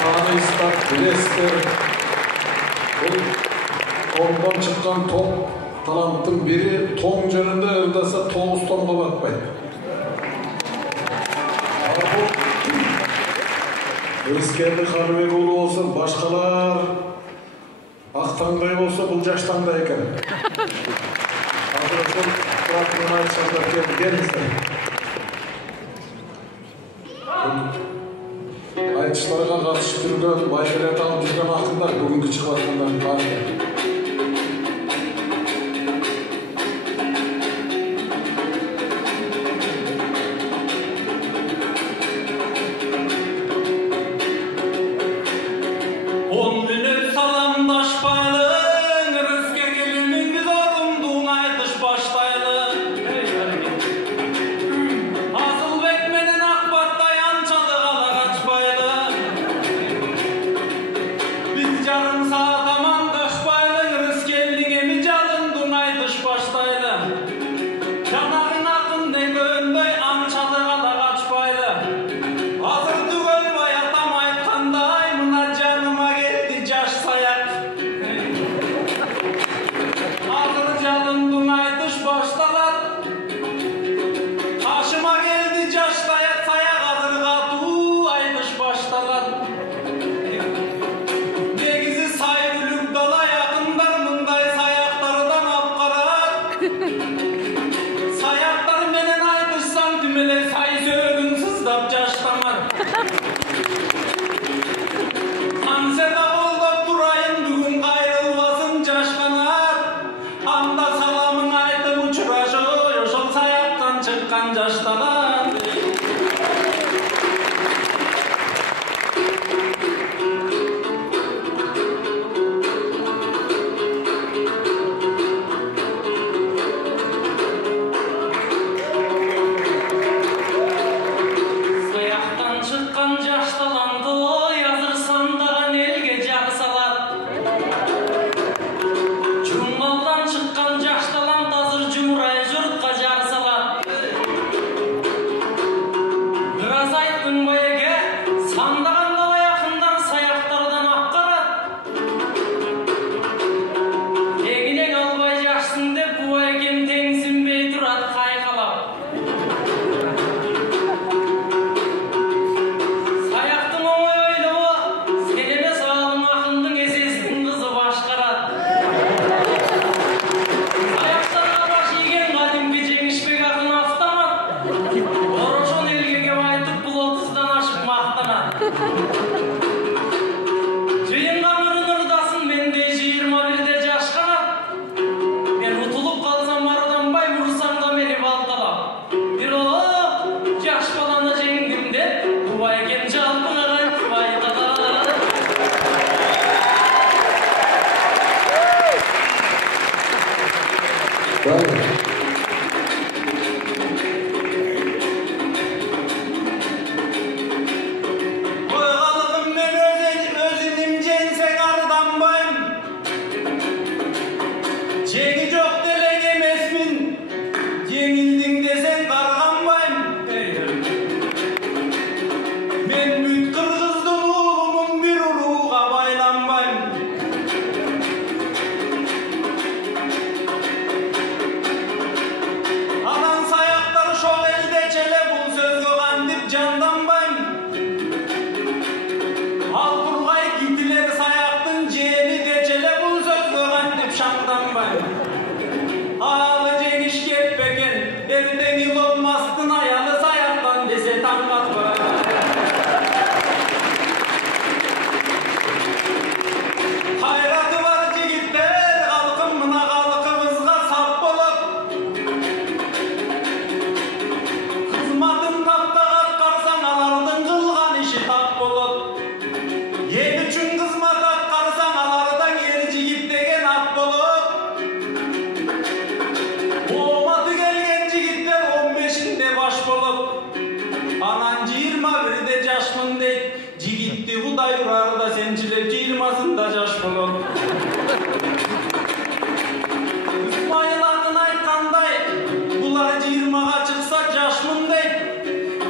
Tanıysызlar, bilesizler. Бұл томдан шыққан топ таланттың бiri том жерінде ырдаса 9 томға батпайды. Ырыскерлік Қарыбекұлы болсын, башқалар ақтаңдай болса, бұл жаштаңдай екен. Қазір бұл құлақтың айтшандар келіңіздер. Айтышларға қатысып жүрген, байбелет алып жүрген ақындар бүгінгі шығып жатқандардың бәрі.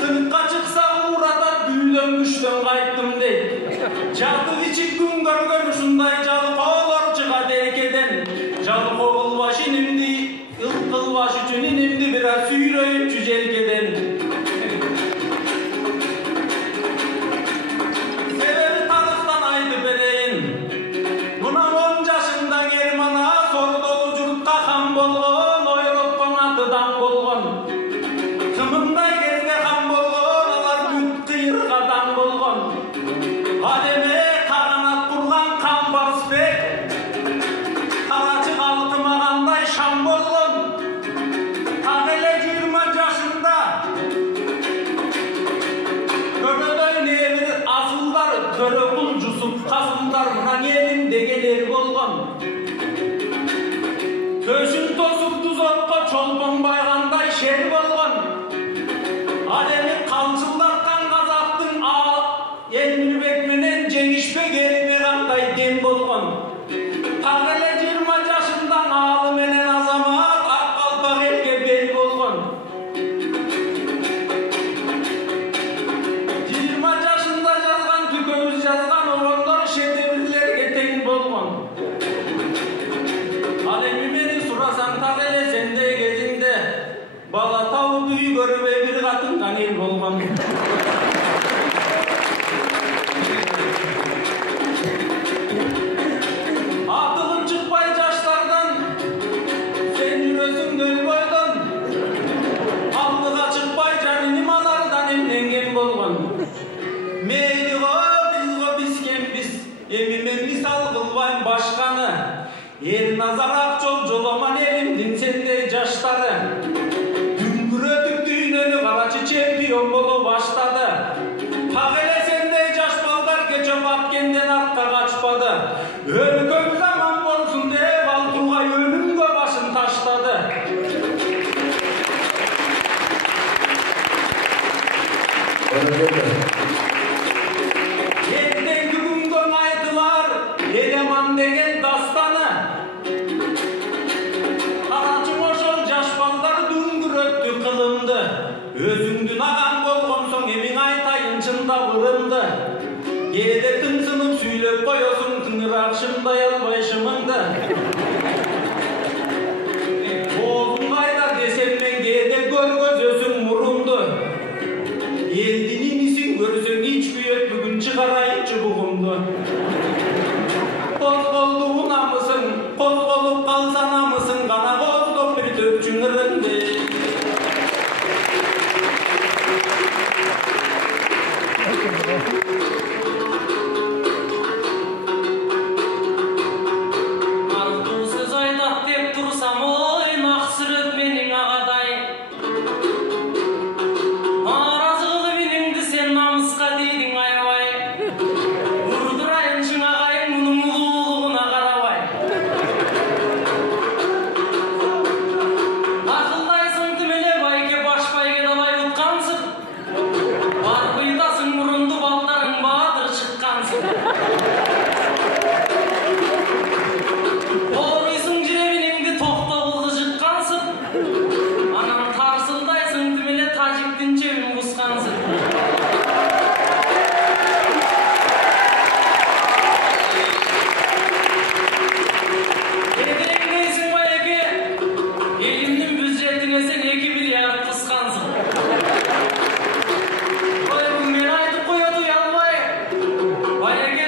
Kırıkka çıksa uğratar büyüden güçten kayıttım deyip Жатып içip gün görgön ушундай жалкоолор чыгат эркеден. Жалкоо кылбаш инимди, ыл кылбаш үчүн инимди бир аз сүйрөйүнчү желкеден. Себеби тарыхтан айтып берейин. Мына 10 жашында Германа сордолу журтка кам болгон, ойротпон атыдан болгон. Кымындай кезде кам болгон, алар бүт кыйырга дан болгон. Адеме каганат курган Камбарысбек, карачы калтымагандай шам болгон. Так эле 20 жашында көбөдөй небир асылдар, Төрөкул, Жусуп, Касымдар мына элим дегелер болгон. Төшүн тосуп тузокко чолпон байгандай шер болгон. Адеме камчылдаткан казактын Элмирбек менен Жеңишбек элиме кандай дем болгон. Так эле 20 жашында Аалы менен Азамат ак калпак элге бел болгон. 20 жашында жазган түкөбүз жазган орондор шедеврлерге тең болгон. Ал эми мени сурасаң так эле сендей кезиңде бала табып үй көрбөй бир катынган эл болгон. Атылып чыкпай жаштардан сен жүрөсүң дөй бойдон. Алдыга чыкпай жаным алардан эмненген болгон. Мейли биз кембиз, эми мен мисал кылбайм башканы. Эл назар ак жол жоламан элимдин сендей жаштары. Дүңгүрөтүп дүйнөнү карачы чемпион боло баштады. Так эле сендей жаш балдар кече баткенден артка качпады. Өлкөбүз аман болсун деп ал тургай өлүмгө башын таштады. Эртеңки күнгө айтылар эл аман деген дастаны. Карачы ошол жаш балдар дүңгүрөттү кылымды. Өзүңдүн аган болгонсоң эмиң айтайын чындап ырымды. Кээде тыңсынып сүйлөп коесуң тыңыраак шымдай албай шымыңды. Оозуң кайда десем мен кээде көргөзөсүң мурумду. Элдин инисин көрсөң ич күйөт бүгүн чыгарайынчы бугумду. Козголду намысың, козголуп калса намысың гана коздоп бир төпчүң ырыңды. Bayeke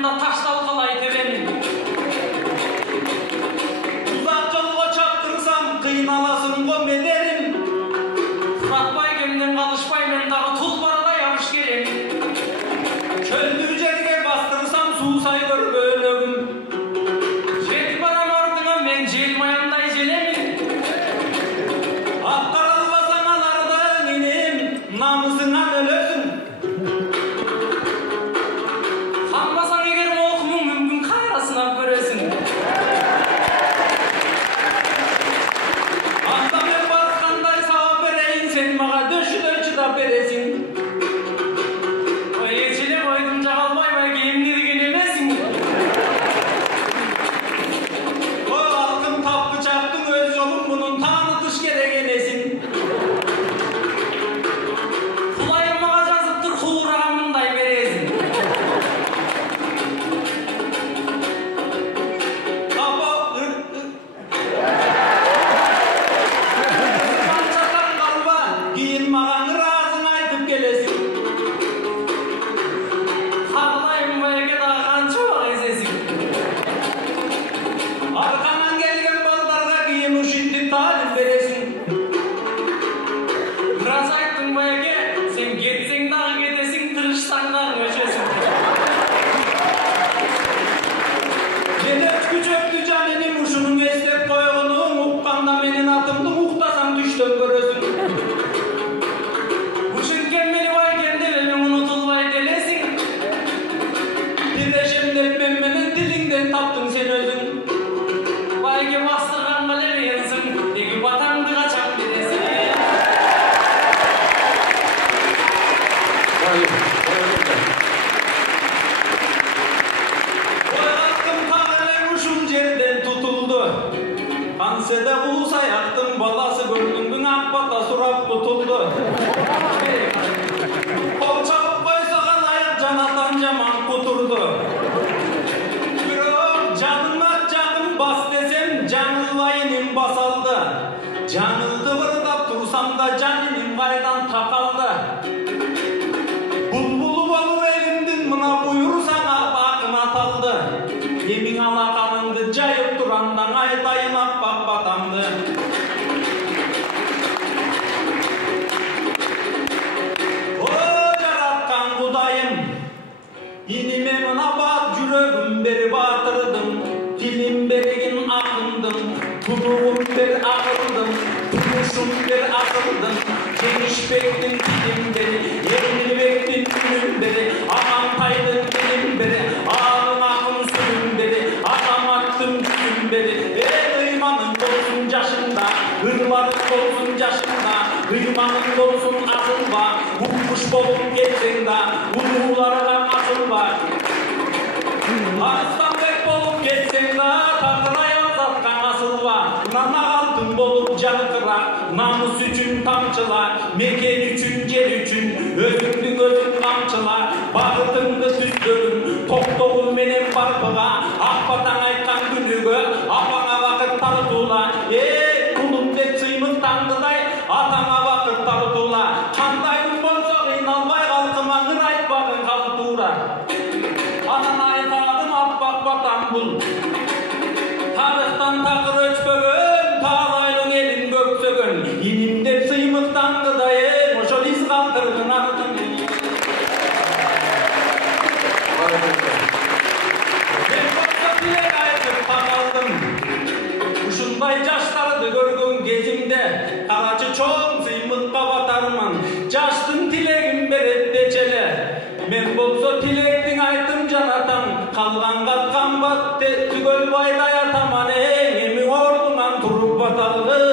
майында ташталқалай тебенин. Uzak жолго чаптырсам кыйналасың го медерим. Фуратпай кемден калышпаймен дагы тулбардай арыш керек. Чөлдүү жерге бастырсам суусай көргөнөгүм. Жетип барам артыңа мен жел маяндай желемин. Аткарылбасаң алардын инем, намысыңан өлөсүң. Канбасаң эгер окумуң мүмкүн кайра сынап көрөсүң. Анда мен баскандай сабап берейин, сен мага дөшүдөй чыдап бересиң. Эчеле койдум жагалбайбай кийимди деген эмесиң. Алкым тап бычактың өз жолун мунун таанытыш керек эмесиң. Кулайым мага жазып тур, куурамындай бересиң. Чакан калба, кийин мага ыраазың айтып келесиң. Кагылайым байке дагы канча убак эзесиң. Арканан келген балдарга кийин ушинтип таалим бересиң. Бираз айттың байке, сен кетсең дагы кетесиң, тырышсаң дагы өчөсүң. Мен өткү чөптү жаниним ушунун эстеп койгонун укканда менин атымды уктасаң түштөн көрөсүң. Ушинкен мени байкен деп эми унутулбай делесиң. Тилешем деп мен менен тилиңден таптың сен өзүң. Байке бастырганга эле менсиң, деги батаңды качан бересиң. Ойгаттым так эле ушул жерден тутулду. Канседе куус аяктын баласы көрдүңбүң ак бата сурап тутулду. Кол чабып койсогон аяк жанатан жаман кутурду. Бирок жаныма жакын бас десем жаңылбайыным басалды. Жаңылды бырдап турсам да жаным кайдан такалды. Булбулу болуп элимдин мына буйрусаң бакын аталды. Эмиң алаканыңды жайып турандан айтайын аппак батамды. О жараткан Кудайым, иниме мына бат жүрөгүм бери батырдым. Тилим беригин акындым, тунугум бер акылдым, тунушум бер акылдым. Жеңишбектин тилим бери, Эмилбектин күнүм бери, Амантайдын тилим бери, Алым акын сүрүм бери, Азаматтын күнүм бери. Ыйманың болсун жашында, ырбарык болсун жашында, ыйманың болсун асылба, укмуш болуп кетсең да, улууларга асылба. Арыстанбек болуп кетсең да, такырай азаткан асылба. Нана алтын болуп жаркырак, намыс үчүн тамчыла, мекен үчүн, жер үчүн, өзүңдү өзүң камчыла. Багытыңды түздөгүн, токтогул менен барпыга, ак батаң айткан күнүгө, апаңа бакыт тартуула. Кулум деп сыймыктаңдыдай, атаңа бакыт тартуула. Кандайдын болсо кыйналбай калкыма ыр айтпагын калы туура. Анан айтадым аппак батам бул. Тарыхтан такыр өчпөгөн, таалайлын элин көксөгөн. Иним деп сыймыктаңдыдай, ошол из калтырдың артын. Мен болсо тилек айтып такалдым. Ушундай жаштарды көргөн кезимде, карачы чоң сыймыкка батарман. Жаштын тилегин берет дечеле. Мен болсо тилектиң айтым жанатам. Калган каткан бат түгөл байдай атаман. Эми ордуңан туруп баталгын.